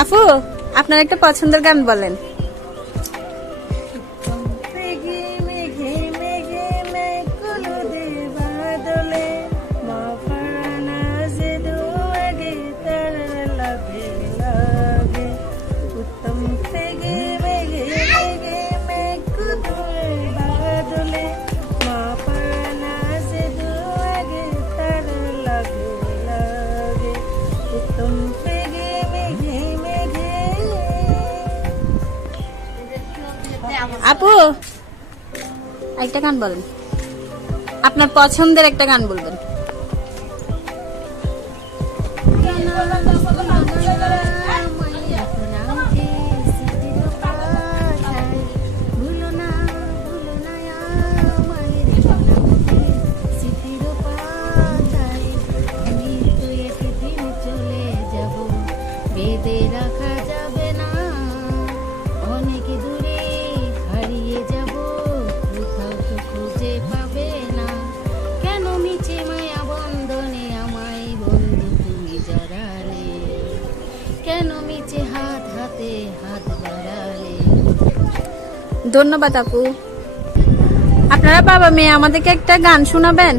আপু, আপনার একটা পছন্দের গান বলেন। আপু, একটা গান বলেন, আপনার পছন্দের একটা গান বলবেন। রাখা যাবে না, অনেক দূরে হারিয়ে যাব, কোথাও তো খুঁজে পাবে না। কেন মিছে মায়া বন্ধনে আমায় বন্ধু তুমি জড়ালে, কেন মিছে হাত হাতে হাত বাড়ালে। ধন্যবাদ আপু। আপনারা বাবা মেয়ে আমাদেরকে একটা গান শোনাবেন।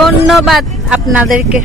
ধন্যবাদ আপনাদেরকে।